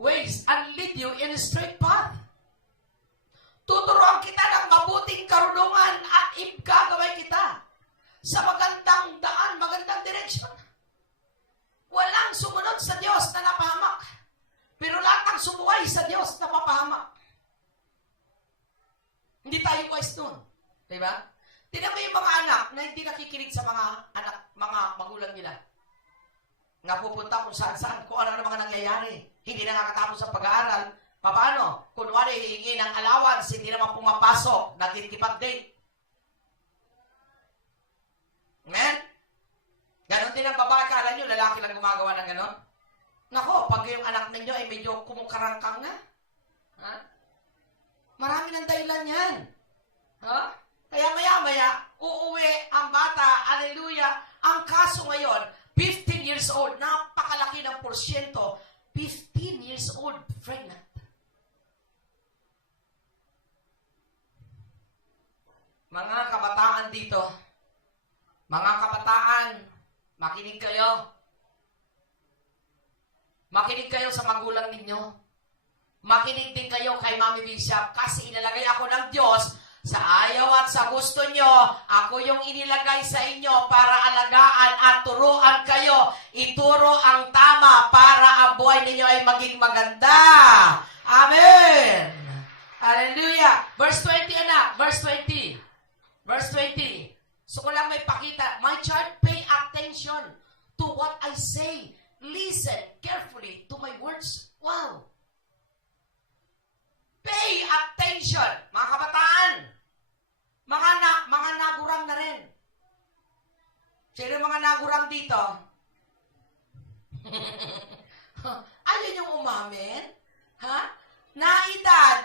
ways and lead you in a straight path. Tuturuan kita ng mabuting karunungan at gagawin kita sa magandang daan, magandang direksyon. Walang sumunod sa Diyos na napahamak. Pero lahat ang sumuway sa Diyos na mapahamak. Hindi tayo wise nun. Diba? Tignan mo yung mga anak na hindi nakikinig sa mga anak, mga magulang nila. Napupunta kung saan-saan, kung ano na mga nangyayari. Hindi na nakakatapos sa pag-aaral. Paano? Kunwari, hihingi ng allowance, hindi naman pumapasok, nagkikipag-date. Amen? Ganon din ang babae, kala nyo, lalaki lang gumagawa ng ganon? Nako, pag yung anak ninyo ay medyo kumukarangkang na, ha? Marami ng dahilan yan. Ha? Kaya maya-maya, uuwi ang bata, hallelujah. Ang kaso ngayon, 15 years old, napakalaki ng porsyento, 15 years old, pregnant. Mga kabataan dito, mga kabataan, makinig kayo. Makinig kayo sa magulang ninyo. Makinig din kayo kay Mami Bishop kasi inilagay ako ng Diyos sa ayaw at sa gusto nyo. Ako yung inilagay sa inyo para alagaan at turuan kayo. Ituro ang tama para ang buhay ninyo ay maging maganda. Amen! Hallelujah! Verse 20, anak. Verse 20. Verse 20. So ko lang may pakita. My child, pay attention to what I say. Listen carefully to my words. Wow! Pay attention, mga kabataan. Mga nagurang na rin. Sino mga nagurang dito? Ayaw niyong umamin? Ha? Naedad?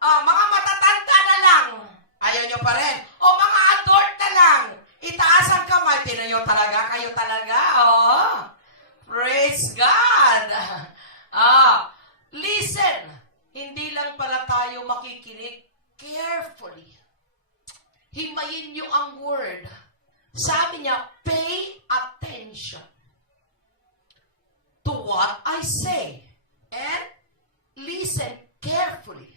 Mga matatanda na lang. Ayaw niyo pa rin. O mga adult na lang. Itaas ang kamay. Tinayo talaga. Kayo talaga. Oh. Praise God. Listen. Hindi lang para tayo makikinig. Carefully. Himayin niyo ang word. Sabi niya, pay attention to what I say. And listen carefully.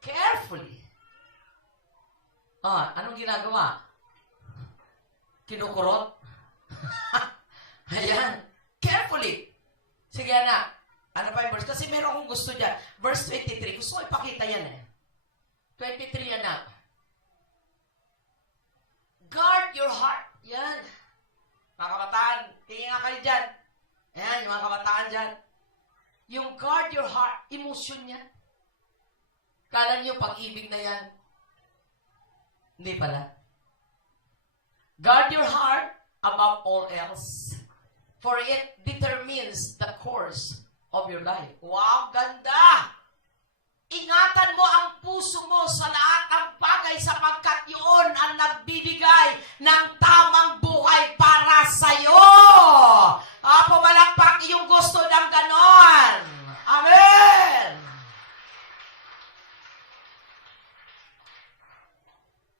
Carefully. Anong ginagawa? Kinukurot? Ayan. Carefully. Sige, anak. Ano pa yung verse? Kasi meron akong gusto dyan. Verse 23. Gusto ko ipakita yan eh. 23, anak. Guard your heart. Yan. Mga kabataan, tingin nga kayo dyan. Ayan, yung mga kabataan dyan. Yung guard your heart, emotion yan. Kala niyo pag-ibig na yan. Hindi pala. Guard your heart above all else, for it determines the course of your life. Wow, ganda! Ingatan mo ang puso mo sa lahat ng bagay sapagkat yun ang nagbibigay ng tamang buhay para sa'yo. Pumalakpak yung gusto ng ganon. Amen!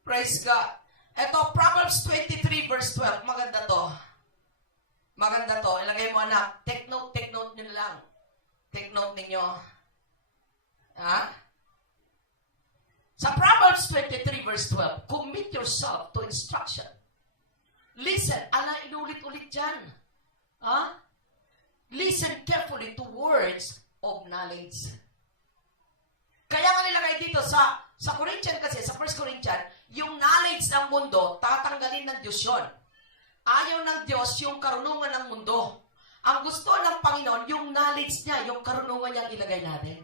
Praise God. Ito, Proverbs 23 verse 12. Maganda to. Maganda to. Ilagay mo, anak. Take note nyo lang. Take note ninyo. Ha? Sa Proverbs 23 verse 12, commit yourself to instruction. Listen. Inulit-ulit dyan. Ha? Listen carefully to words of knowledge. Kaya nga nilagay dito sa Corinthian kasi, sa 1 Corinthian, yung knowledge ng mundo, tatanggalin ng Diyos yun. Ayaw ng Diyos yung karunungan ng mundo. Ang gusto ng Panginoon, yung knowledge niya, yung karunungan niya ilagay natin.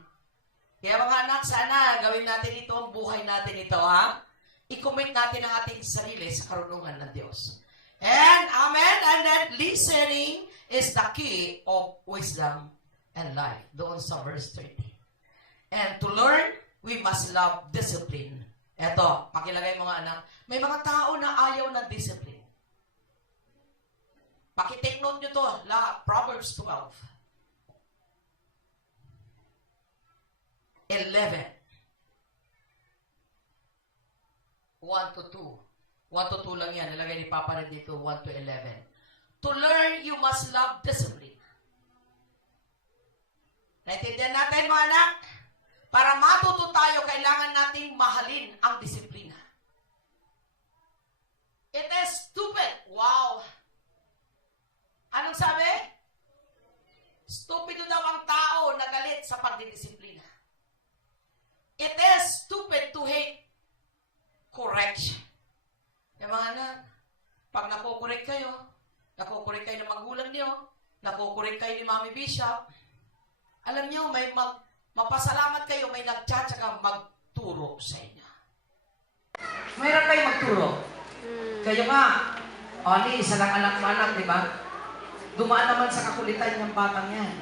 Kaya mga anak, sana gawin natin ito, ang buhay natin ito, ha? I-commit natin ang ating sarili sa karunungan ng Diyos. And, amen, and then listening is the key of wisdom and life. Doon sa verse 30. And to learn, we must love discipline. Eto, pakilagay mga anak. May mga tao na ayaw ng discipline. Pakitake note nyo to, Proverbs 12. 11. 1 to 2. 1 to 2 lang yan. Nilagay ni Papa rin dito, 1 to 11. To learn, you must love discipline. Naintindihan natin mga anak? Para matuto tayo, kailangan nating mahalin ang disiplina. It is stupid. Wow. Anong sabi? Stupido daw ang tao na galit sa pagdidisiplina. It is stupid to hate correction. Yung mga anak, pag nakukorek kayo ng magulang niyo, nakukorek kayo ni Mami Bishop, alam niyo, mapasalamat kayo, may nagtsatsaga magturo sa inyo. Mayroon kayo magturo. Kayo nga, isa lang anak mo anak, di ba? Dumaan naman sa kakulitan ng batang yan.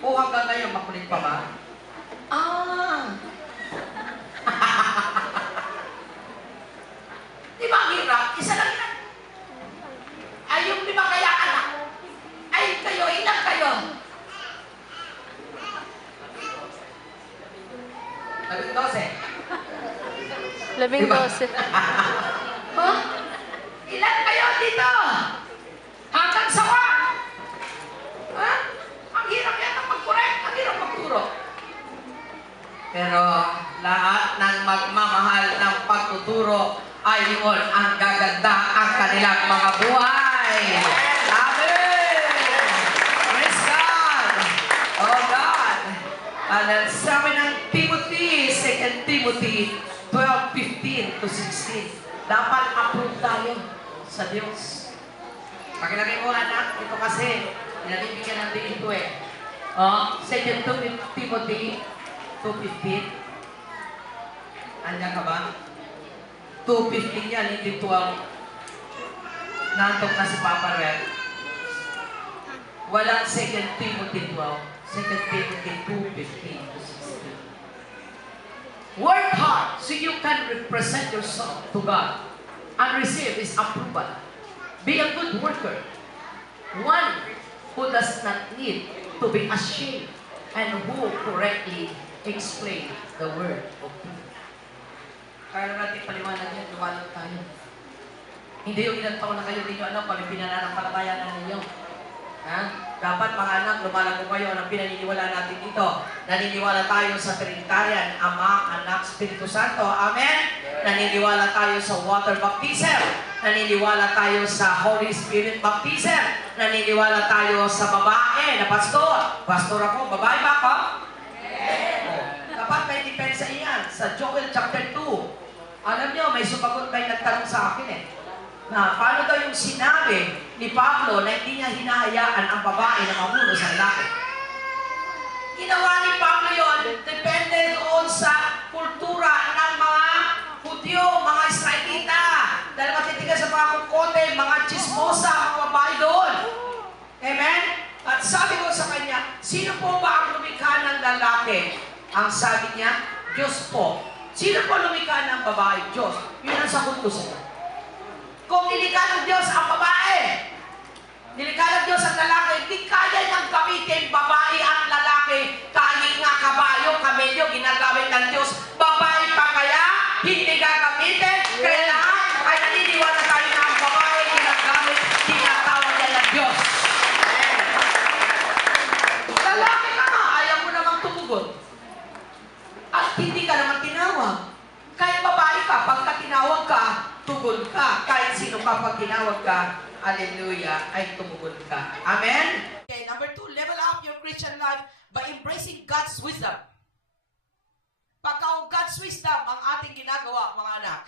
O hanggang ngayon, makulit pa ba? Di ba ang hirap? Isa lang yan. Ay, yung 5 kaya anak. Ay, kayo, ilang kayo. 12. 12. Huh? Ilan kayo dito? Hanggang sawa? Ha? Ang hirap yan ang mag-correct. Ang hirap magturo. Pero lahat ng magmamahal ng pagtuturo ay yun ang gaganda ang kanilang mga buhay. Amen! Praise God! Oh God! And sabi ng Timothy, 2 Timothy 12:15 to 16. Dapat approve tayo sa Diyos. Pakilagay mo anak, ito kasi pinabibigyan natin ito eh. 2 Timothy 2:15. Andiyan ka ba? 2:15 yan, hindi 12. Nantok na si Papa Red. Walang 2 Timothy 12. 2 Timothy 2:15 to 16. Work hard so you can represent yourself to God and receive His approval. Be a good worker, one who does not need to be ashamed and who correctly explain the word of truth. Kaya natin paliwanag yan, lumalag tayo. Hindi yung ilang taon na kayo, hindi nyo alam kung pinananampalataya na ninyo. Ha? Dapat mga anak, lumalago kayo ng pinaniniwala natin dito. Naniniwala tayo sa Trinitarian, Ama, Anak, Espiritu Santo. Amen? Naniniwala tayo sa water baptism. Naniniwala tayo sa Holy Spirit baptism. Naniniwala tayo sa babae na pastor. Pastor ako, babae ba ako? Dapat may depensa iyan. Sa Joel chapter 2. Alam niyo, may sumagot may nagtanong sa akin eh. Na paano daw yung sinabi ni Pablo na hindi niya hinahayaan ang babae na mamuno sa lalaki. Ginawa ni Pablo yun, depende doon sa kultura ng mga Hudyo, mga Israelita. Dahil matitigas sa mga kukote, mga chismosa, mga babae doon. Amen? At sabi ko sa kanya, sino po ba ang lumikha ng lalaki? Ang sabi niya, Diyos po. Sino po lumikha ng babae? Diyos. Yun ang sagot ko sa kanya. Kung nilikha ng Diyos ang babae, nilikha ng Diyos ang lalaki, hindi kaya niyang gamitin babae at lalaki. Kahit nga kabayo, kamelyo, ginagamit ng Diyos. Babae pa kaya, hindi gagamitin. Kaya lahat ay naniniwala tayo na ang babae ginagamit, tinatawag niya ng Diyos. Lalaki ka nga, ayaw mo namang tumugon. At hindi ka naman tinawag. Kahit babae ka, pagka tinawag ka, tugon ka. Kahit sino ka pag tinawag ka, hallelujah, ay tumugon ka. Amen? Okay, number 2, level up your Christian life by embracing God's wisdom. Pagka God's wisdom ang ating ginagawa, mga anak,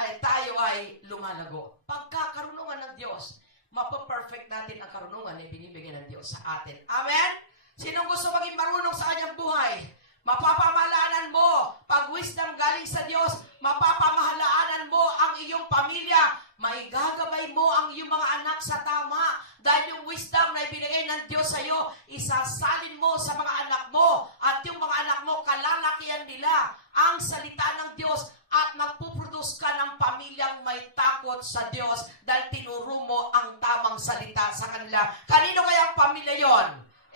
ay tayo ay lumalago. Pagkakarunungan ng Diyos, mapaperfect natin ang karunungan na ibinibigay ng Diyos sa atin. Amen? Sinong gusto maging marunong sa kanyang buhay? Mapapamahalaanan mo, pag wisdom galing sa Diyos, mapapamahalaanan mo ang iyong pamilya, maigagabay mo ang iyong mga anak sa tama, dahil yung wisdom na ibinigay ng Diyos sa iyo, isasalin mo sa mga anak mo, at yung mga anak mo, kalalakihan nila ang salita ng Diyos, at magpuproduce ka ng pamilyang may takot sa Diyos, dahil tinuro mo ang tamang salita sa kanila. Kanino kaya ang pamilya yon?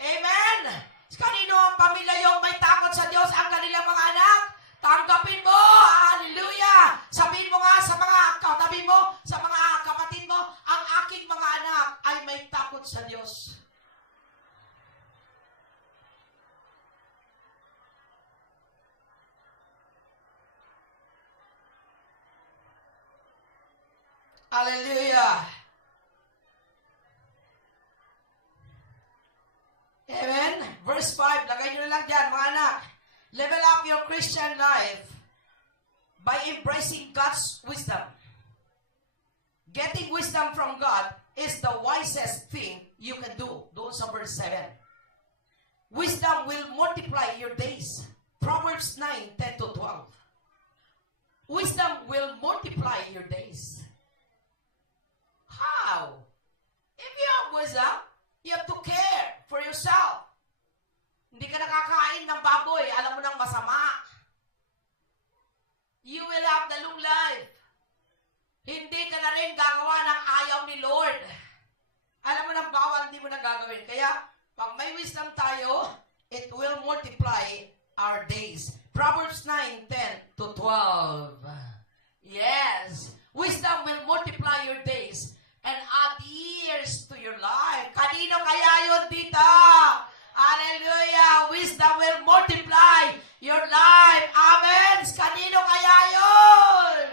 Amen? Kanino ang pamilya yung may takot sa Diyos ang kanilang mga anak? Tanggapin mo! Hallelujah! Sabihin mo nga sa mga katabi mo, sa mga kapatid mo, ang aking mga anak ay may takot sa Diyos. Hallelujah. Amen? Verse 5, lagay nyo na lang dyan, mga anak. Level up your Christian life by embracing God's wisdom. Getting wisdom from God is the wisest thing you can do. Doon sa verse 7. Wisdom will multiply your days. Proverbs 9:10 to 12. Wisdom will multiply your days. How? If you have wisdom, you have to care for yourself. Hindi ka nakakain ng baboy, alam mo nang masama. You will have the long life. Hindi ka na rin gagawa ng ayaw ni Lord. Alam mo nang bawal, hindi mo na gagawin. Kaya, pag may wisdom tayo, it will multiply our days. Proverbs 9:10 to 12. Yes. Wisdom will multiply your days and add years to your life. Kanino kaya yun dito? Hallelujah! Wisdom will multiply your life. Amen! Kanino kaya yun?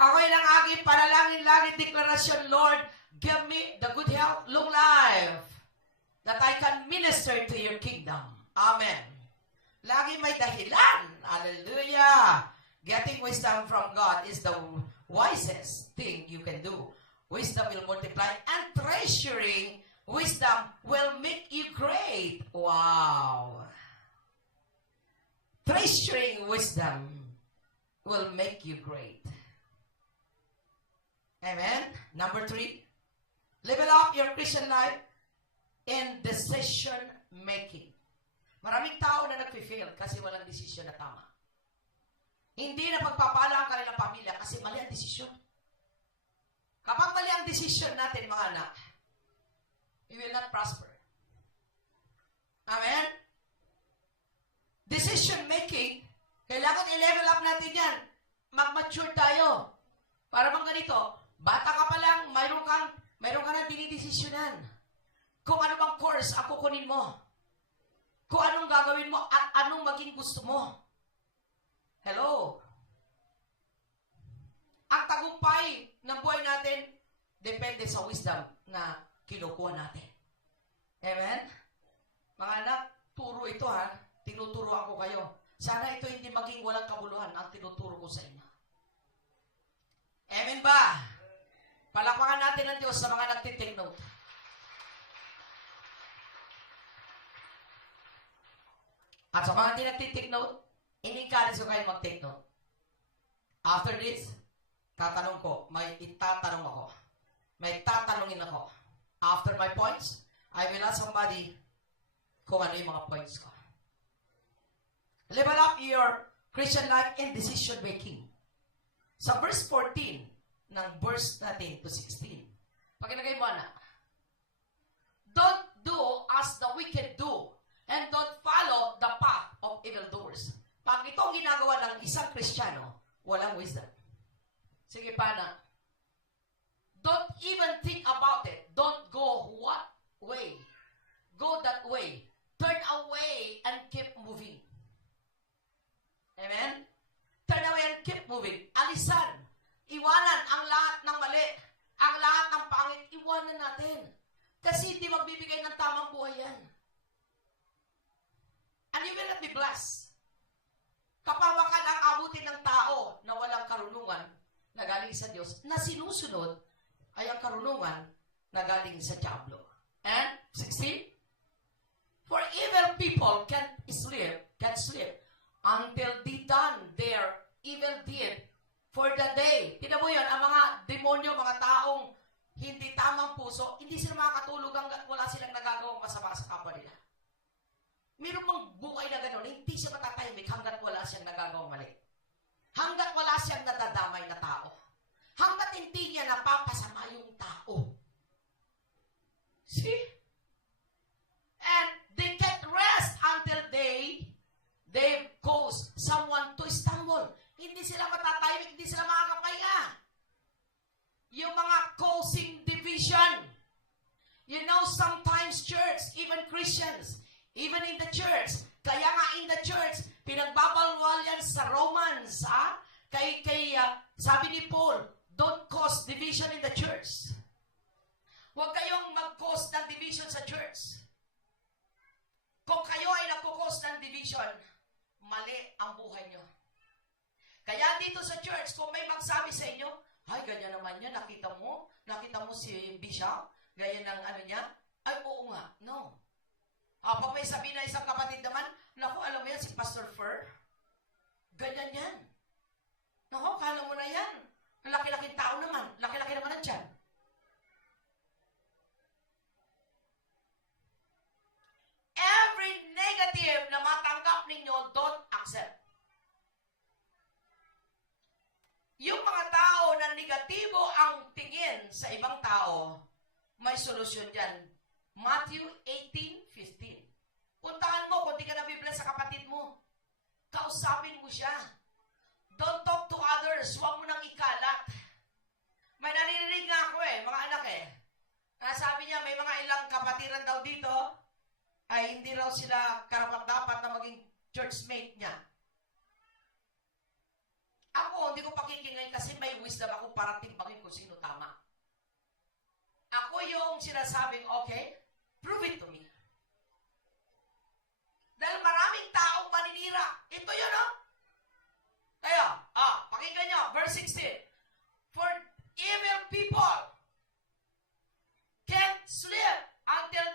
Ako'y ng aking panalangin lagi deklarasyon, Lord, give me the good health, long life, that I can minister to your kingdom. Amen. Lagi may dahilan. Hallelujah! Getting wisdom from God is the wisest thing you can do. Wisdom will multiply, and treasuring wisdom will make you great. Wow! Treasuring wisdom will make you great. Amen? Number 3, level up your Christian life in decision making. Maraming tao na nag-fail kasi walang desisyon na tama. Hindi na pagpapala ang kanilang pamilya kasi mali ang desisyon. Kapag mali ang desisyon natin, mga anak, we will not prosper. Amen? Decision making, kailangan i-level up natin yan. Mag-mature tayo. Para bang ganito, bata ka pa lang, mayroon ka na dinidesisyonan. Kung ano bang course ang kukunin mo. Kung anong gagawin mo at anong maging gusto mo. Hello? Ang tagumpay ng buhay natin depende sa wisdom na kinukuha natin. Amen? Mga anak, turo ito ha. Tinuturoan ko kayo. Sana ito hindi maging walang kabuluhan ang tinuturo ko sa inyo. Amen ba? Palakpakan natin ang Diyos sa mga nagtitake note. At sa mga hindi nagtitake note, in-encourage ko kayo mag-take note. After this, tatanong ko, may itatanong ako. May tatanungin ako. After my points, I will ask somebody kung ano yung mga points ko. Level up your Christian life in decision making. Sa verse 14 ng verse natin to 16, pag-ilagay mo na, don't do as the wicked do, and don't follow the path of evildoers. Pag ito ang ginagawa ng isang Kristiyano, walang wisdom. Sige pa na. Don't even think about it. Don't go what way. Go that way. Turn away and keep moving. Amen? Turn away and keep moving. Alisan. Iwanan ang lahat ng mali. Ang lahat ng pangit, iwanan natin. Kasi hindi magbibigay ng tamang buhay yan. And you will not be blessed. Kapawakan ang abutin ng tao na walang karunungan na galing sa Diyos, na sinusunod ay ang karunungan na galing sa diablo. And 16, for evil people can't sleep until they done their evil deed for the day. Tignan mo yun, ang mga demonyo, mga taong hindi tamang puso, hindi sila makakatulog hanggat wala silang nagagawang masama sa kapwa nila. Mayroon mang buhay na gano'n, hindi siya matatahimik hanggat wala siyang nagagawang mali. Hanggat wala siyang nadadamay na tao. Hanggat hindi niya napapasama yung tao. See? And they can't rest until they cause someone to stumble. Hindi sila matatahimik, hindi sila makakapahinga. Yung mga causing division. You know, sometimes church, even Christians, even in the church, kaya nga in the church, pinagbabawal yan sa Romans, ha? Sabi ni Paul, Don't cause division in the church. Huwag kayong mag-cause ng division sa church. Kung kayo ay nagko-cause ng division, mali ang buhay nyo. Kaya dito sa church, kung may magsabi sa inyo, ay, ganyan naman yan, nakita mo si Bishop, ganyan ang ano niya, ay, oo nga, no. Pag may sabi na isang kapatid naman, naku, alam mo yan, si Pastor Fer, ganyan yan. Naku, kala mo na yan. Laki-laking tao naman, laki-laki naman ang tiyan. Every negative na matanggap ninyo, don't accept. Yung mga tao na negatibo ang tingin sa ibang tao, may solusyon dyan. Matthew 18:15. Puntahan mo kung di ka nabibless sa kapatid mo. Kausapin mo siya. Don't talk to others. Huwag mo nang ikalat. May naririnig nga ako mga anak Sabi niya, may mga ilang kapatiran daw dito, ay hindi raw sila karapat-dapat na maging churchmate niya. Ako, hindi ko pakikingay kasi may wisdom ako para timbangin kung sino tama. Ako yung sinasabing, okay, prove it to me. Dahil maraming taong maninira. Ito yun, Tayo, pakinggan nyo, verse 16. For evil people can't sleep until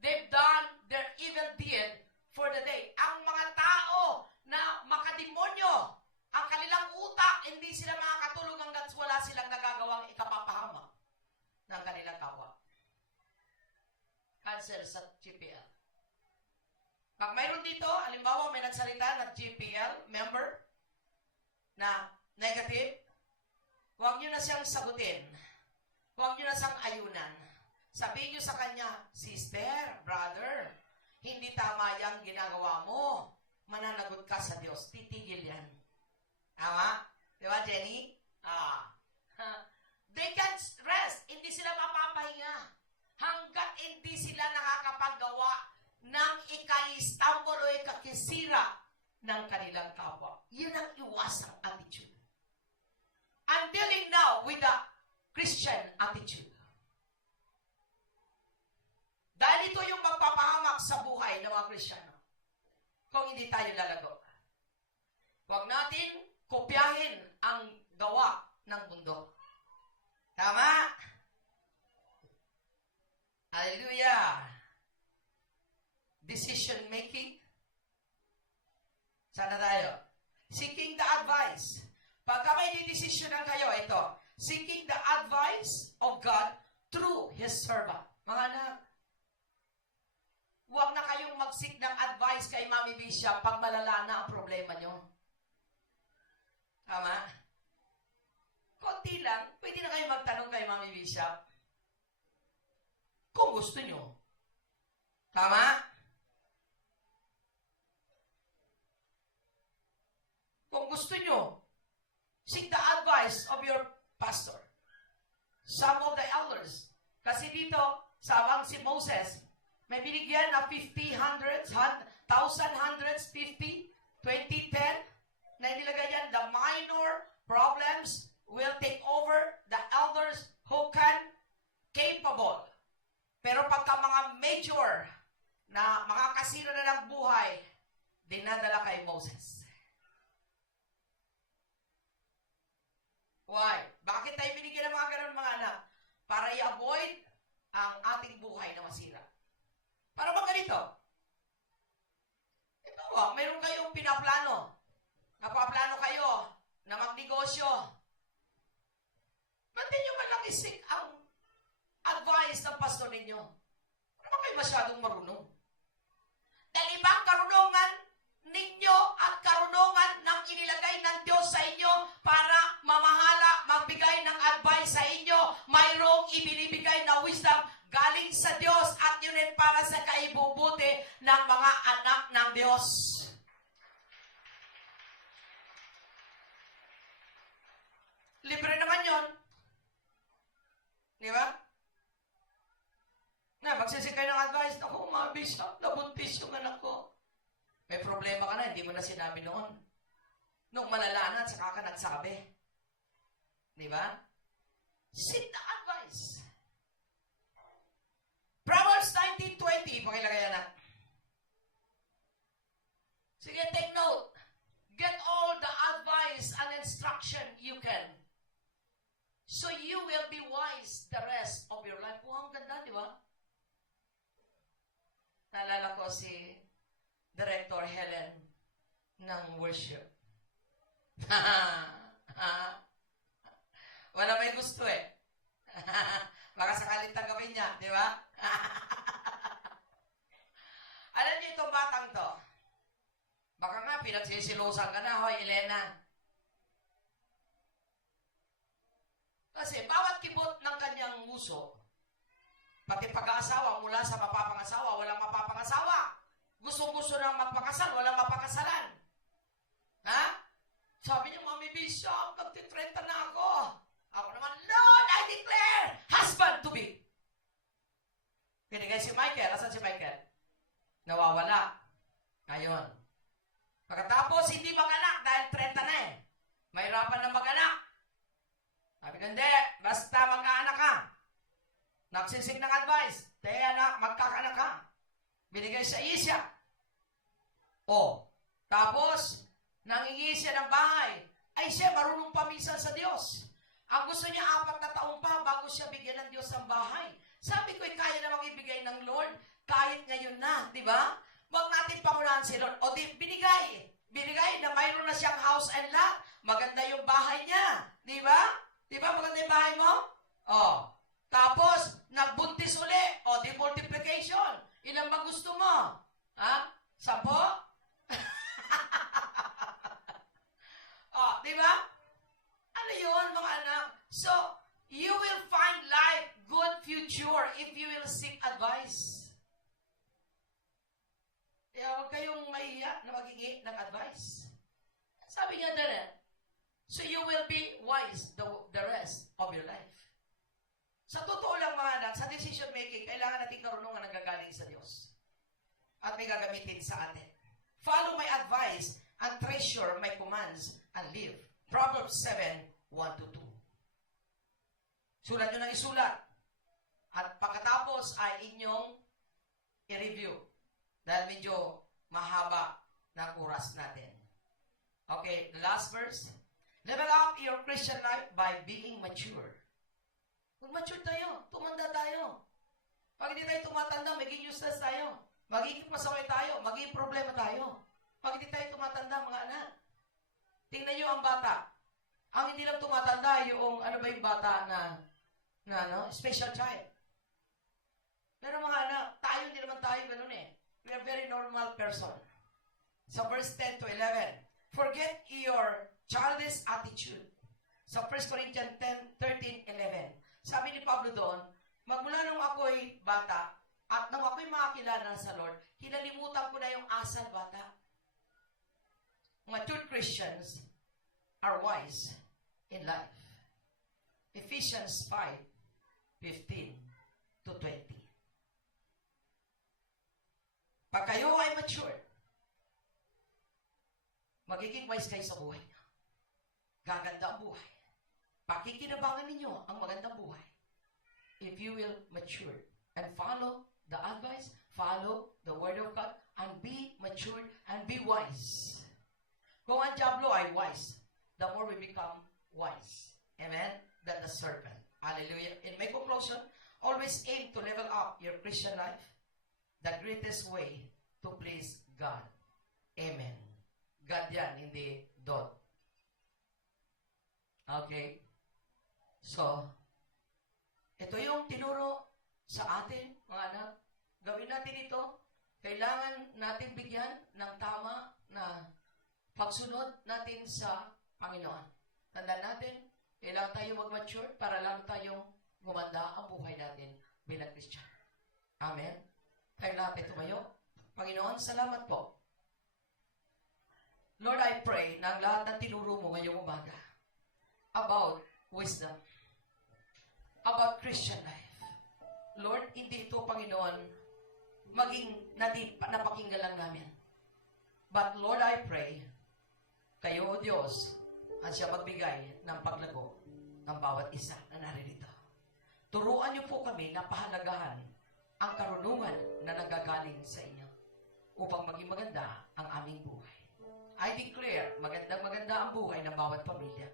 they've done their evil deed for the day. Ang mga tao na makademonyo, ang kanilang utak, hindi sila makakatulog hanggat wala silang nagagawang ikapapahamak ng kanilang kapwa. Cancel sa GPL. Pag mayroon dito, halimbawa may nagsalita na GPL member na negative, huwag nyo na siyang sagutin. Huwag nyo na siyang ayunan. Sabihin nyo sa kanya, sister, brother, hindi tama yung ginagawa mo. Mananagot ka sa Diyos. Titigil yan. Tama? Di ba, Jenny? They can't rest. Hindi sila mapapahinga. Hanggat hindi sila nakakapagawa ng ika-stumble o ikakisira ng kanilang kapwa. Yun ang iwasang attitude. I'm dealing now with the Christian attitude. Dahil ito yung magpapahamak sa buhay ng mga Kristiyano. Kung hindi tayo lalago. Huwag natin kopyahin ang gawa ng mundo. Tama? Hallelujah! Decision making. Sana tayo. Seeking the advice. Pagka may didesisyonan kayo, ito. Seeking the advice of God through His servant. Mga anak, huwag na kayong mag-seek ng advice kay Mami Bishop pag malala na ang problema nyo. Tama? Konti lang, pwede na kayo magtanong kay Mami Bishop. Kung gusto nyo. Tama? Kung gusto nyo, seek the advice of your pastor. Some of the elders. Kasi dito, sabang si Moses, may binigyan na 50, hundreds, 1,000 hundreds, 50, 20, 10, na nilagay yan, the minor problems will take over the elders who can capable. Pero pagka mga major na makakasira na ng buhay, dinadala kay Moses. Why? Bakit tayo binigyan ng mga ganun mga anak? Para i-avoid ang ating buhay na masira. Para ba ganito? Ito mayroon kayong pinaplano. Napaplano kayo na magnegosyo. Ba't ninyo man lang isik ang advice ng pastor ninyo? Ano ba kayo masyadong marunong? Dahil ibang karunungan ninyo at karunungan ng inilagay ng Diyos sa inyo para mamahala, magbigay ng advice sa inyo, mayroong ibinibigay na wisdom galing sa Diyos at yun ay para sa kaibubuti ng mga anak ng Diyos. Libre naman yun. Di ba? Na, magsisig kayo ng advice. Ako, mga bishop, nabuntis yung anak ko. May problema ka na, hindi mo na sinabi noon. Nung malala na, saka ka nagsabi. Di ba? Seek the advice. Proverbs 19:20, pakilagay na. Sige, take note. Get all the advice and instruction you can. So you will be wise the rest of your life. Ang ganda, di ba? Naalala ko si Director Helen ng worship. Wala may gusto eh. Baka sakaling tanggapin niya, di ba? Alam niyo itong batang to. Baka nga pinagsisilosan ka na, hoy Elena. Kasi bawat kibot ng kanyang nguso, pati pag-aasawa mula sa mapapangasawa, walang mapapangasawa. Gustong-gusto nang magpakasal, walang mapakasalan. Ha? Sabi niya, Mami Bishop, nagtitrenta na ako. Ako naman, Lord, I declare, husband to be. Pinigay si Michael. Asan si Michael? Nawawala. Ngayon. Pagkatapos, hindi mag-anak dahil 30 na eh. Mahirapan na mag-anak. Sabi ko, hindi. Basta mag-aanak ka. Nagsisig ng advice. Anak, magkakanak ka. Binigay sa isya. O, tapos, nangingi siya ng bahay. Ay siya, marunong pamisan sa Diyos. Ang gusto niya, 4 na taon pa bago siya bigyan ng Diyos ng bahay. Sabi ko, kaya namang ibigay ng Lord kahit ngayon na, di ba? Huwag natin pangunahan si Lord. O di, binigay. Binigay na mayroon na siyang house and lot. Maganda yung bahay niya. Di ba? Di ba maganda yung bahay mo? O. Tapos, nagbuntis uli. O, di multiplication. Ilan ba gusto mo? Ha? 10? O, di ba? Ano yun, mga anak? So, you will find life, good future, if you will seek advice. Kaya huwag kayong mahiya na maghingi ng advice. Sabi niya din, so you will be wise the rest of your life. Sa totoo lang mga anak, sa decision making, kailangan natin karunungan ng gagaling sa Diyos. At may gagamitin sa atin. Follow my advice and treasure my commands and live. Proverbs 7:1-2. Sulat nyo ng isulat. At pagkatapos ay inyong i-review. Dahil medyo mahaba ng oras natin. Okay, the last verse. Level up your Christian life by being mature. Mag-mature tayo. Tumanda tayo. Pag hindi tayo tumatanda, magiging useless tayo. Magiging pasaway tayo. Magiging problema tayo. Pag hindi tayo tumatanda, mga anak. Tingnan nyo ang bata. Ang hindi lang tumatanda, yung, ano ba yung bata na special child. Pero mga anak, tayo hindi naman tayo ganun eh. We are very normal person. Sa verse 10-11, forget your childish attitude. Sa 1 Corinthians 13:11, sabi ni Pablo doon, magmula nung ako'y bata, at nung ako'y makakilala sa Lord, kinalimutan ko na yung asal bata. Mature Christians are wise in life. Ephesians 5:15-20. Pag kayo ay mature, magiging wise kayo sa buhay niyo. Gaganda ang buhay. Pakikinabangan ninyo ang magandang buhay. If you will mature and follow the advice, follow the word of God, and be mature and be wise. Kung ang diablo ay wise, the more we become wise. Amen? Than the serpent. Hallelujah. In my conclusion, always aim to level up your Christian life. The greatest way to please God. Amen. God yan, hindi dot. Okay? So, ito yung tinuro sa atin, mga anak. Gawin natin ito. Kailangan natin bigyan ng tama na pagsunod natin sa Panginoon. Tandaan natin, kailangan tayo mag-mature para lang tayong gumanda ang buhay natin bilang Christian. Amen? Tayo natin tumayo. Panginoon, salamat po. Lord, I pray na ang lahat ng tinuro mo ngayong umaga about wisdom, about Christian life. Lord, hindi ito, Panginoon, maging napakinggan lang namin. But Lord, I pray, kayo, O Diyos, at siya magbigay ng paglago ng bawat isa na naririto. Turuan niyo po kami na pahalagahan ang karunungan na nanggagaling sa inyo upang maging maganda ang aming buhay. I declare, magandang maganda ang buhay ng bawat pamilya.